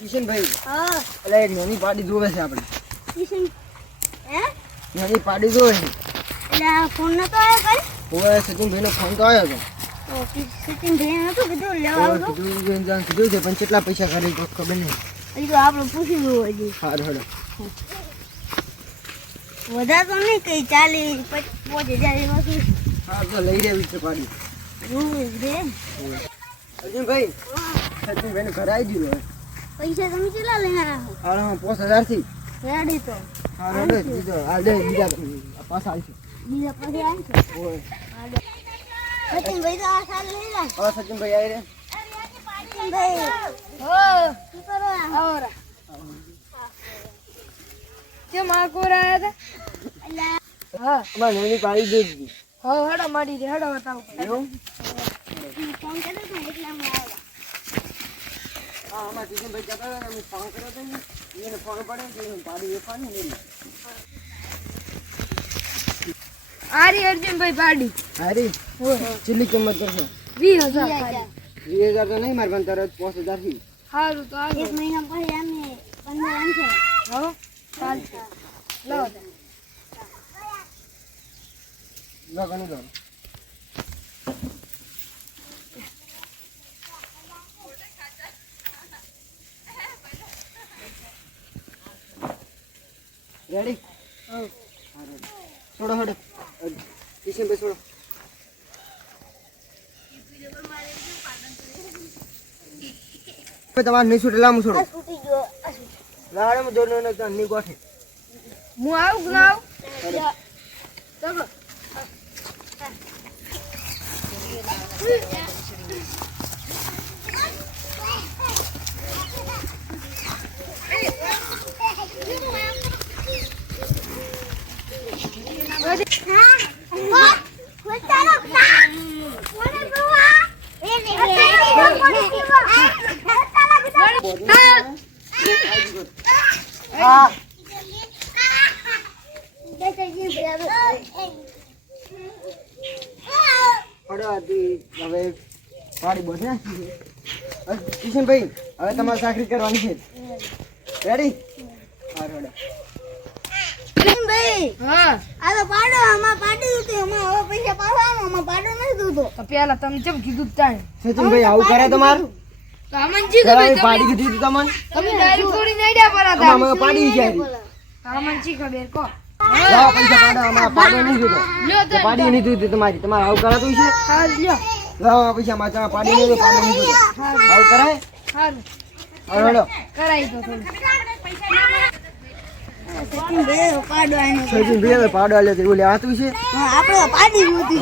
કિશનભાઈ હા. એટલે એક નાની પાડી જોવે છે આપણે. કિશન હે? નાની પાડી જોવે છે. એટલે આ ફોન નતો આવ્યો કઈ હવે સચિનભાઈનો ફોન તો આવ્યો હતો. તો સચિન ભાઈ નતું કીધું લેવા હવે કીધું જાણ કીધું છે પણ કેટલા પૈસા કરે તો ખબર નહીં. હજી તો આપણે પૂછી જોવું હજી. સારું હેડો વધારે તો નહીં કઈ ચાલી પચ- હજાર એમાં શું હા તો લઈ રહ્યા છે પાડી. અર્જુનભાઈ સચિનભાઈને ઘર આવી દીધું હવે પૈસા તમે કેટલા લઈને આવ્યા અરે હા પાંચ હજારથી રેડી તો. હા રેડી બીજો આ લે બીજા પાછા આવશે. બીજા પછી આવશે. ઓય. સચિન ભાઈ તો આ સાલ લઈ લે. હવે સચિનભાઈ આવી રહ્યા. સચિન ભાઈ હો શું કરો આવરા. કેમ આ કોરા હતા હા. અમારે નાની પાડી દીધી. હા હડો મારી દે હડો બતાવો. એવું? ફોન કર્યો તો એટલે અમે આવ્યા હા અમારે કિશનભાઈ કહેતા હતા અમે ફોન કર્યો હતો ને એને ફોન પડે કે એને પાડી વેચવાની ને આરી અર્જુનભાઈ પાડી આરી? ચીલી કિંમત કરશો? વીસ હજાર વીસ હજાર. તો નહીં મારે પણ તરત પાંચ હજારથી સારું તો એક આગળ મહિના પછી અમે પંદર અંશે હો ચાલશે. લો લો ઘણું રેડી હા છોડો છોડો કિશનભાઈ છોડો તમારે નહીં છૂટે લાંબુ છોડો. લાડે સ્કૂટી જોડે નહીં ગોઠે. હું આવું ના આવું ચલો હા પડો હતી હવે પાડી બોલે કિશનભાઈ હવે તમારે સાકરી કરવાની છે. રેડી હા રેડી ભાઈ હા. આ તો પાડો આમાં પાડ્યું હતું આમાં હવે પૈસા પાડવાનું આમાં પાડો નથી દૂધો. તો પેલા તમે કેમ કીધું તાણે સચિનભાઈ આવું કરે તમારું? પાડી દીધી તમને? તમે ડાયરેક્ટ થોડી નાડ્યા પર હતા આમાં પાડી છે. આમાં ખબર કો? લાવો પૈસા પાડો આમાં પાડો નહીં જોતો તો. પાડી નહીં દીધી તમારી. તમારે આવું કરાતું છે હા લ્યો. લાવો પૈસા પાડી નહીં પાડો નહીં આવું કરાય? હા. થોડું. સચિન ભાઈ પાડો આને સચિનભાઈ હવે પાડો એવું લેવાતું છે? આપણે પાડી